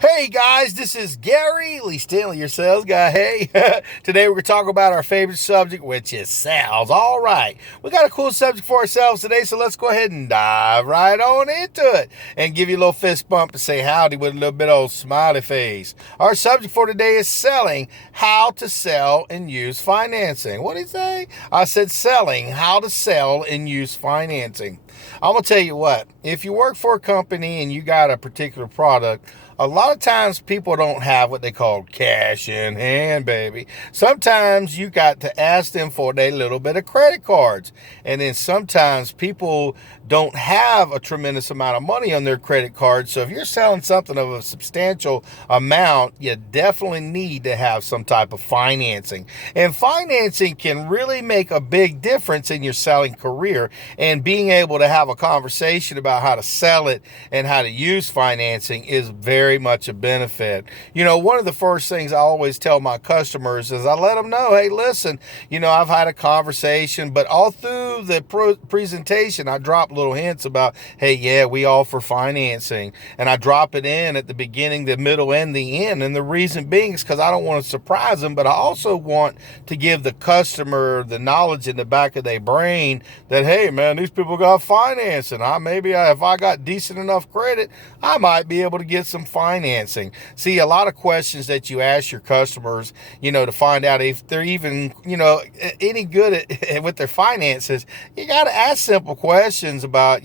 Hey guys, this is Gary Lee Stanley, your sales guy. Hey, today we're going to talk about our favorite subject, which is sales. All right, we got a cool subject for ourselves today, so let's go ahead and dive right on into it and give you a little fist bump and say howdy with a little bit of old smiley face. Our subject for today is selling, how to sell and use financing. What did he say? I said selling, how to sell and use financing. I'm going to tell you what, if you work for a company and you got a particular product, a lot of times people don't have what they call cash in hand, baby. Sometimes you got to ask them for a little bit of credit cards. And then sometimes people don't have a tremendous amount of money on their credit card. So if you're selling something of a substantial amount, you definitely need to have some type of financing. And financing can really make a big difference in your selling career, and being able to have a conversation about how to sell it and how to use financing is very much a benefit. You know, one of the first things I always tell my customers is I let them know, hey, listen, I've had a conversation, but all through the presentation, I drop little hints about, hey, yeah, we offer financing. And I drop it in at the beginning, the middle, and the end. And the reason being is because I don't want to surprise them, but I also want to give the customer the knowledge in the back of their brain that, hey, man, these people got financing. If I got decent enough credit, I might be able to get some financing. See, a lot of questions that you ask your customers, to find out if they're even, any good with their finances, you got to ask simple questions about,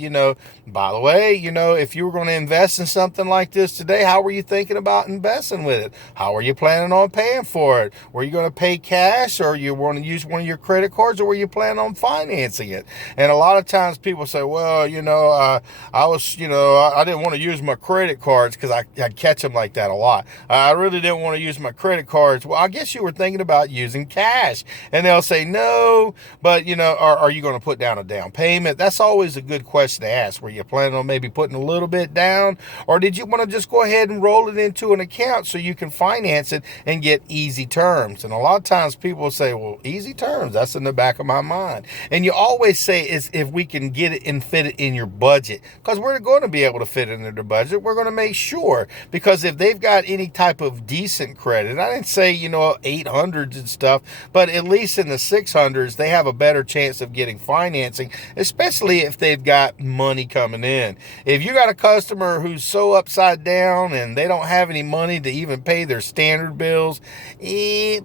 by the way, if you were going to invest in something like this today, how were you thinking about investing with it? How are you planning on paying for it? Were you going to pay cash, or you want to use one of your credit cards, or were you planning on financing it? And a lot of times people say, well, I didn't want to use my credit cards because I catch them like that a lot. I really didn't want to use my credit cards. Well, I guess you were thinking about using cash. And they'll say, no, but, are you going to put down a down payment? That's always a good question to ask. Were you planning on maybe putting a little bit down? Or did you want to just go ahead and roll it into an account so you can finance it and get easy terms? And a lot of times people say, well, easy terms, that's in the back of my mind. And you always say is if we can get it and fit it in your budget, because we're going to be able to fit it into their budget. We're going to make sure, because if they've got any type of decent credit, I didn't say, 800s and stuff, but at least in the 600s, they have a better chance of getting financing, especially if they've got money coming in. If you got a customer who's so upside down and they don't have any money to even pay their standard bills,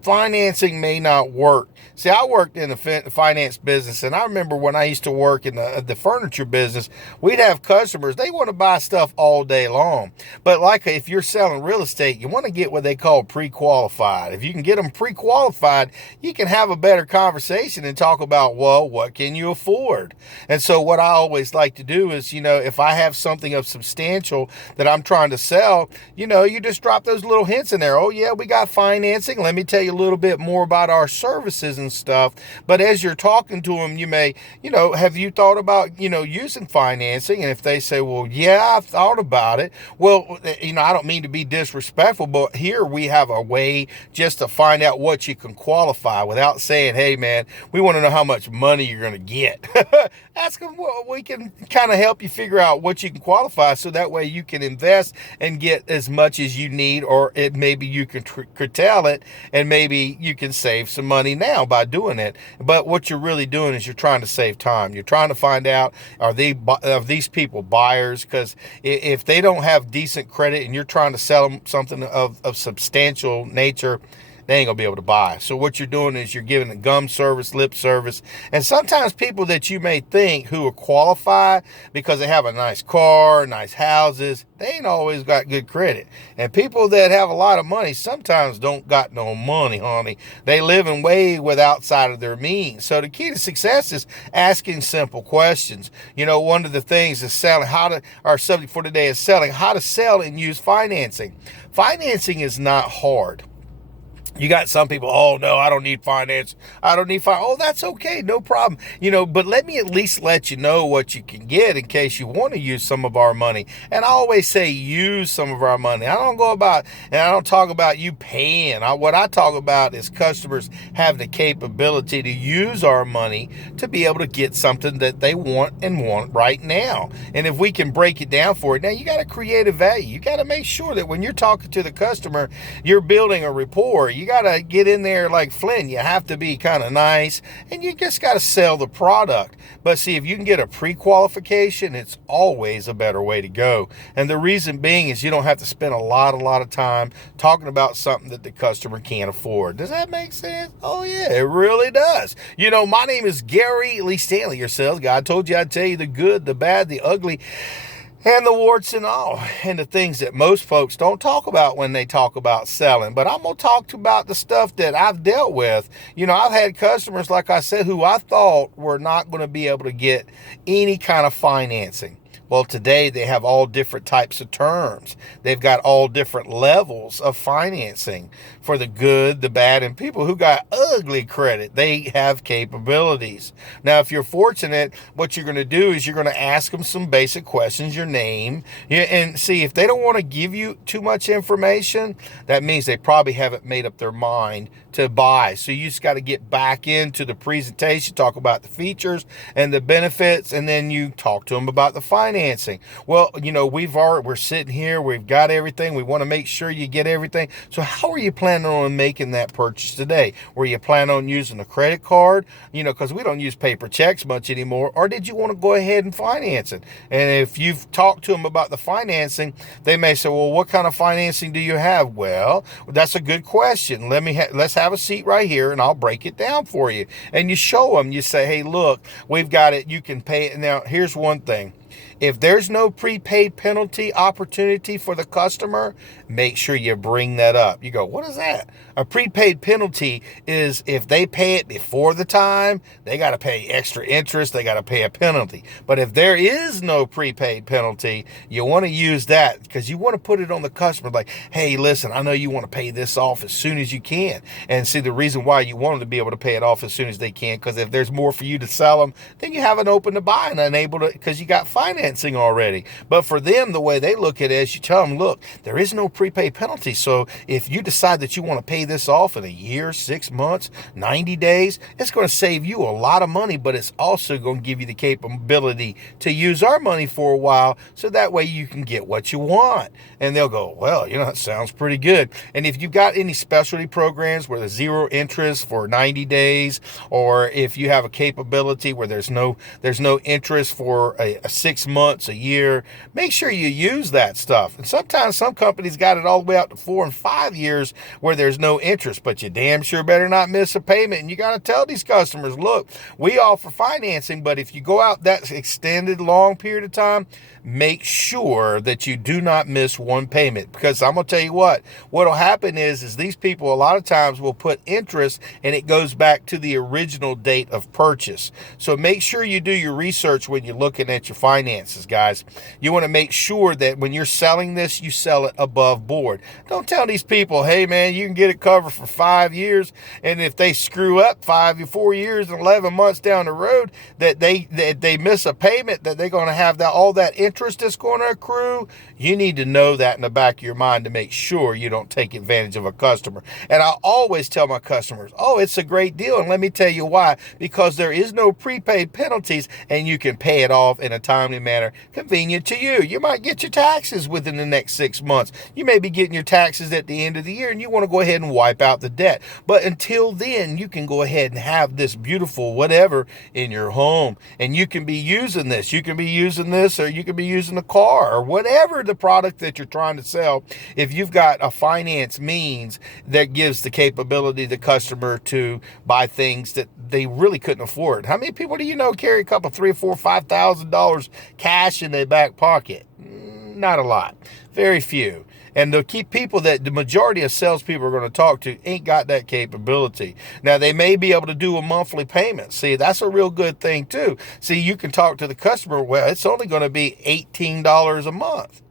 financing may not work. See, I worked in the finance business, and I remember when I used to work in the furniture business, we'd have customers, they want to buy stuff all day long. But like if you're selling real estate, you want to get what they call pre-qualified. If you can get them pre-qualified, you can have a better conversation and talk about, well, what can you afford? And so what I always like to do is, if I have something of substantial that I'm trying to sell, you just drop those little hints in there. Oh yeah, we got financing. Let me tell you a little bit more about our services and stuff. But as you're talking to them, you may, have you thought about, using financing? And if they say, well, yeah, I've thought about it. Well, I don't mean to be disrespectful, but here we have a way just to find out what you can qualify without saying, hey man, we want to know how much money you're going to get. Ask them, well, we can kind of help you figure out what you can qualify, so that way you can invest and get as much as you need, or maybe you can curtail it, and maybe you can save some money now by doing it. But what you're really doing is you're trying to save time. You're trying to find out, are these people buyers? Because if they don't have decent credit and you're trying to sell them something of substantial nature, they ain't gonna be able to buy. So what you're doing is you're giving a gum service, lip service. And sometimes people that you may think who are qualified because they have a nice car, nice houses, they ain't always got good credit. And people that have a lot of money sometimes don't got no money, honey. They living way with outside of their means. So the key to success is asking simple questions. One of the things is selling, our subject for today is selling, how to sell and use financing. Financing is not hard. You got some people, oh no, I don't need finance. I don't need finance. Oh, that's okay, no problem. But let me at least let you know what you can get in case you want to use some of our money. And I always say use some of our money. I don't go about, and I don't talk about you paying. What I talk about is customers have the capability to use our money to be able to get something that they want and want right now. And if we can break it down for it, now you got to create a value. You got to make sure that when you're talking to the customer, you're building a rapport. You got to get in there like Flynn. You have to be kind of nice, and you just got to sell the product. But see, if you can get a pre-qualification, it's always a better way to go. And the reason being is you don't have to spend a lot of time talking about something that the customer can't afford. Does that make sense? Oh yeah, it really does. My name is Gary Lee Stanley, your sales guy. I told you I'd tell you the good, the bad, the ugly, and the warts and all, and the things that most folks don't talk about when they talk about selling. But I'm going to talk about the stuff that I've dealt with. I've had customers, like I said, who I thought were not going to be able to get any kind of financing. Well, today they have all different types of terms. They've got all different levels of financing for the good, the bad, and people who got ugly credit. They have capabilities. Now, if you're fortunate, what you're going to do is you're going to ask them some basic questions, your name, and see if they don't want to give you too much information, that means they probably haven't made up their mind to buy. So you just got to get back into the presentation, talk about the features and the benefits, and then you talk to them about the financing. Well, we're sitting here, we've got everything. We want to make sure you get everything. So how are you planning on making that purchase today? Were you planning on using a credit card? Because we don't use paper checks much anymore. Or did you want to go ahead and finance it? And if you've talked to them about the financing, they may say, well, what kind of financing do you have? Well, that's a good question. Let's have a seat right here and I'll break it down for you. And you show them, you say, hey, look, we've got it. You can pay it. Now, here's one thing. If there's no prepaid penalty opportunity for the customer, make sure you bring that up. You go, what is that? A prepaid penalty is if they pay it before the time, they got to pay extra interest, they got to pay a penalty. But if there is no prepaid penalty, you want to use that because you want to put it on the customer like, hey, listen, I know you want to pay this off as soon as you can. And see, the reason why you want them to be able to pay it off as soon as they can, because if there's more for you to sell them, then you have an open to buy and unable to, because you got financing already. But for them, the way they look at it is you tell them, look, there is no prepaid penalty. So if you decide that you want to pay this off in a year, 6 months, 90 days, it's going to save you a lot of money, but it's also going to give you the capability to use our money for a while. So that way you can get what you want. And they'll go, well, that sounds pretty good. And if you've got any specialty programs where there's zero interest for 90 days, or if you have a capability where there's no interest for a 6 months, a year, make sure you use that stuff. And sometimes some companies got it all the way out to 4 and 5 years where there's no interest, but you damn sure better not miss a payment. And you got to tell these customers, look, we offer financing, but if you go out that extended long period of time, make sure that you do not miss one payment, because I'm going to tell you what'll happen is these people a lot of times will put interest and it goes back to the original date of purchase. So make sure you do your research when you're looking at your finances, guys. You want to make sure that when you're selling this, you sell it above board. Don't tell these people, hey man, you can get it covered for 5 years, and if they screw up 4 years and 11 months down the road that they miss a payment, that they're going to have all that interest that's going to accrue. You need to know that in the back of your mind to make sure you don't take advantage of a customer. And I always tell my customers, oh, it's a great deal. And let me tell you why. Because there is no prepaid penalties and you can pay it off in a timely manner, convenient to you. You might get your taxes within the next 6 months. You may be getting your taxes at the end of the year and you want to go ahead and wipe out the debt. But until then, you can go ahead and have this beautiful whatever in your home. And you can be using this. You can be using this, or you can be using a car, or whatever the product that you're trying to sell. If you've got a finance means that gives the capability to the customer to buy things that they really couldn't afford. How many people do you know carry a couple, $3,000 or $4,000, $5,000 cash in their back pocket? Not a lot. Very few. And the key people that the majority of salespeople are going to talk to ain't got that capability. Now, they may be able to do a monthly payment. See, that's a real good thing, too. See, you can talk to the customer. Well, it's only going to be $18 a month.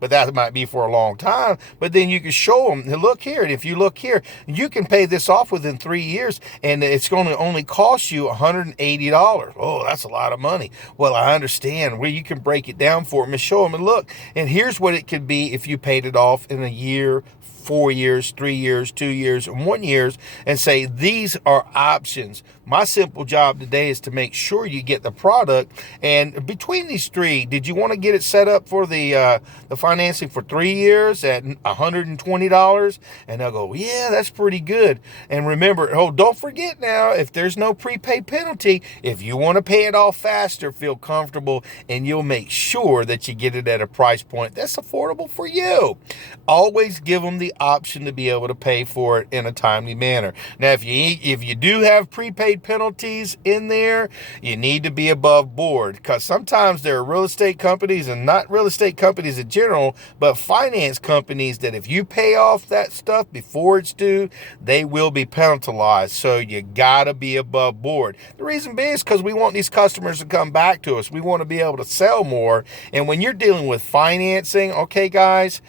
but that might be for a long time. But then you can show them, look here, and if you look here, you can pay this off within 3 years, and it's going to only cost you $180. Oh, that's a lot of money. Well, I understand. Well, you can break it down for them and show them, and look, and here's what it could be if you paid it off in a year, 4 years, 3 years, 2 years, and 1 year, and say, these are options. My simple job today is to make sure you get the product. And between these three, did you want to get it set up for the financing for 3 years at $120? And they'll go, yeah, that's pretty good. And remember, oh, don't forget now, if there's no prepaid penalty, if you want to pay it off faster, feel comfortable, and you'll make sure that you get it at a price point that's affordable for you. Always give them the option to be able to pay for it in a timely manner. Now, if you do have prepaid penalties in there, you need to be above board, because sometimes there are real estate companies, and not real estate companies in general, but finance companies, that if you pay off that stuff before it's due, they will be penalized. So you gotta be above board. The reason being is because we want these customers to come back to us. We want to be able to sell more. And when you're dealing with financing, okay, guys,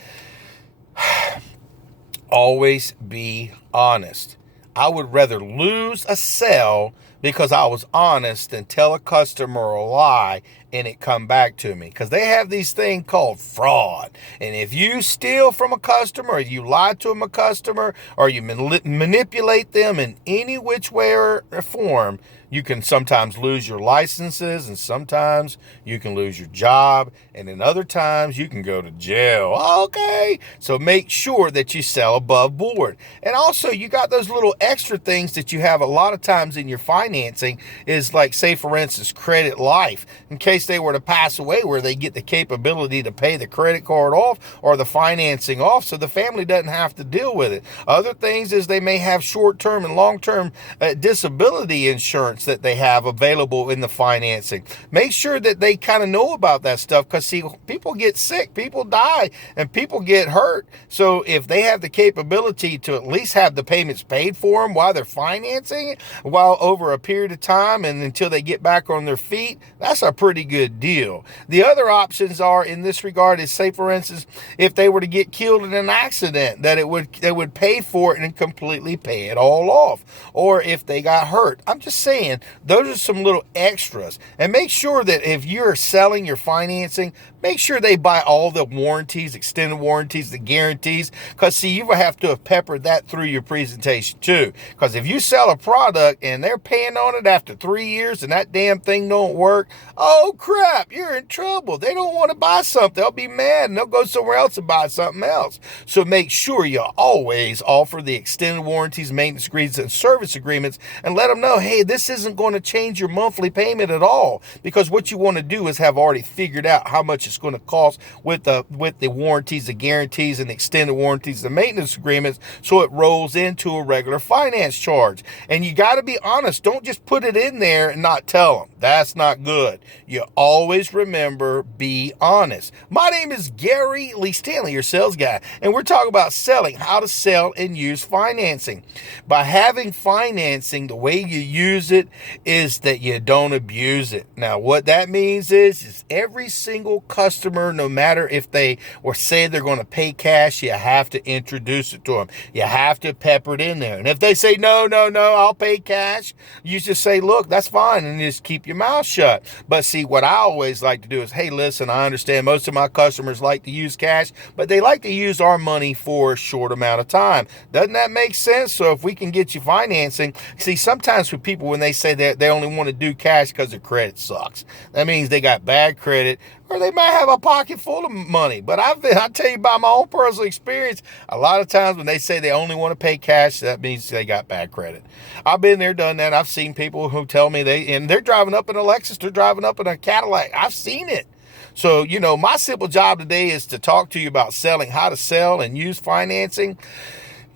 always be honest. I would rather lose a sale because I was honest than tell a customer a lie and it come back to me, because they have these things called fraud. And if you steal from a customer, or you lie to a customer, or you manipulate them in any which way or form, you can sometimes lose your licenses, and sometimes you can lose your job, and then other times you can go to jail. Okay, so make sure that you sell above board. And also, you got those little extra things that you have a lot of times in your financing, is like, say for instance, credit life, in case they were to pass away, where they get the capability to pay the credit card off or the financing off, so the family doesn't have to deal with it. Other things is they may have short-term and long-term disability insurance that they have available in the financing. Make sure that they kind of know about that stuff, because see, people get sick, people die, and people get hurt. So if they have the capability to at least have the payments paid for them while they're financing it, while over a period of time and until they get back on their feet, that's a pretty good deal. The other options are in this regard is, say for instance, if they were to get killed in an accident, that they would pay for it and completely pay it all off. Or if they got hurt. I'm just saying, those are some little extras. And make sure that if you're selling your financing, make sure they buy all the warranties, extended warranties, the guarantees, because see, you will have to have peppered that through your presentation too. Because if you sell a product and they're paying on it after 3 years and that damn thing don't work, oh crap, you're in trouble. They don't want to buy something. They'll be mad and they'll go somewhere else and buy something else. So make sure you always offer the extended warranties, maintenance agreements, and service agreements, and let them know, hey, this isn't going to change your monthly payment at all, because what you want to do is have already figured out how much it's going to cost with the warranties, the guarantees, and the extended warranties, the maintenance agreements, so it rolls into a regular finance charge. And you got to be honest. Don't just put it in there and not tell them. That's not good. You always remember, be honest. My name is Gary Lee Stanley, your sales guy, and we're talking about selling, how to sell and use financing. By having financing, the way you use it is that you don't abuse it. Now, what that means is every single customer, no matter if they or say they're going to pay cash, you have to introduce it to them. You have to pepper it in there. And if they say, no, I'll pay cash, you just say, look, that's fine, and just keep your mouth shut. But see, what I always like to do is, hey, listen, I understand most of my customers like to use cash, but they like to use our money for a short amount of time. Doesn't that make sense? So if we can get you financing, see, sometimes for people, when they say that they only want to do cash because their credit sucks, that means they got bad credit, or they might have a pocket full of money. But I tell you by my own personal experience, a lot of times when they say they only want to pay cash, that means they got bad credit. I've been there, done that. I've seen people who tell me they're driving up in a Lexus, they're driving up in a Cadillac. I've seen it. So, my simple job today is to talk to you about selling, how to sell and use financing.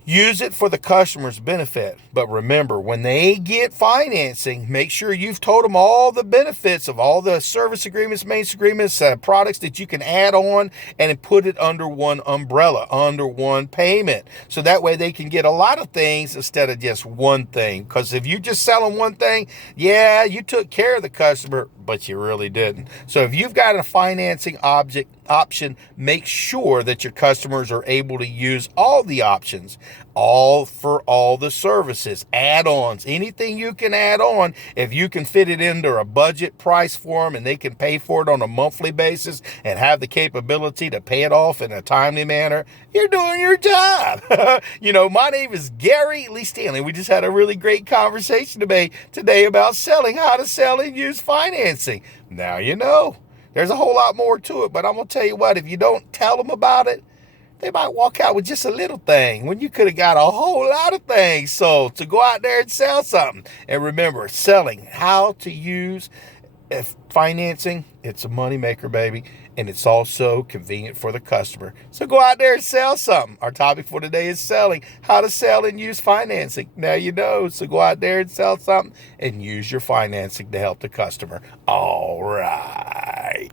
Use it for the customer's benefit. But remember, when they get financing, make sure you've told them all the benefits of all the service agreements, maintenance agreements, products that you can add on, and put it under one umbrella, under one payment. So that way they can get a lot of things instead of just one thing. Because if you just selling one thing, yeah, you took care of the customer, but you really didn't. So if you've got a financing option, make sure that your customers are able to use all the options, all for all the services, add-ons, anything you can add on. If you can fit it into a budget price for them and they can pay for it on a monthly basis and have the capability to pay it off in a timely manner, you're doing your job. My name is Gary Lee Stanley. We just had a really great conversation today about selling, how to sell and use financing. Now you know. There's a whole lot more to it, but I'm going to tell you what, if you don't tell them about it, they might walk out with just a little thing when you could have got a whole lot of things sold. To go out there and sell something. And remember, selling, how to use financing, it's a money maker, baby. And it's also convenient for the customer. So go out there and sell something. Our topic for today is selling, how to sell and use financing. Now you know, so go out there and sell something and use your financing to help the customer. All right.